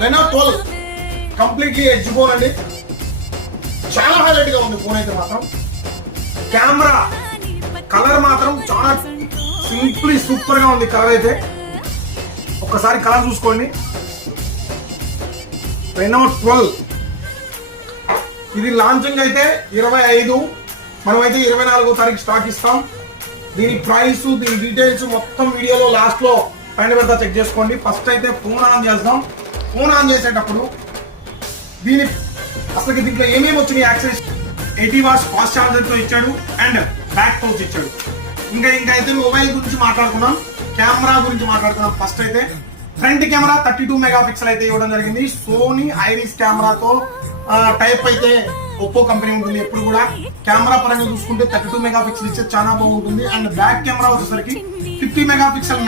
Reno 12 completely edge phone అండి. చాలా highlight గా ఉంది ఫోన్ అయితే మాత్రం. కెమెరా కలర్ మాత్రం చాలా సింప్లీ సూపర్ గా ఉంది. కలర్ అయితే ఒక్కసారి కలర్ చూసుకోండి. Reno 12 ఇది లాంచింగ్ అయితే 25, మనమైతే 24వ తారీఖు స్టాక్ ఇస్తాం. దీని ప్రైస్, దీని డీటెయిల్స్ మొత్తం వీడియోలో లాస్ట్ లో పైన పెడతా, చెక్ చేసుకోండి. ఫస్ట్ అయితే ఫోన్ ఆన్ చేద్దాం. ఫోన్ ఆన్ చేసేటప్పుడు దీని అసలు దీంట్లో ఏమేమి వచ్చినాయి యాక్సెస్ 80 వాట్స్ ఫాస్ట్ ఛార్జర్ తో ఇచ్చాడు అండ్ బ్యాక్ పౌచ్ ఇచ్చాడు. ఇంకా అయితే మొబైల్ గురించి మాట్లాడుకున్నాం, కెమెరా గురించి మాట్లాడుకున్నాం. ఫస్ట్ అయితే ఫ్రంట్ కెమెరా 32 మెగాపిక్సెల్ అయితే ఇవ్వడం జరిగింది. సోనీ ఐరిస్ కెమెరాతో టైప్ అయితే ఒప్పో కంపెనీ ఉంటుంది. ఎప్పుడు కూడా కెమెరా పరంగా చూసుకుంటే 32 మెగాపిక్సెల్ ఇచ్చే చాలా బాగుంటుంది. అండ్ బ్యాక్ కెమెరా వచ్చేసరికి 50 మెగాపిక్సెల్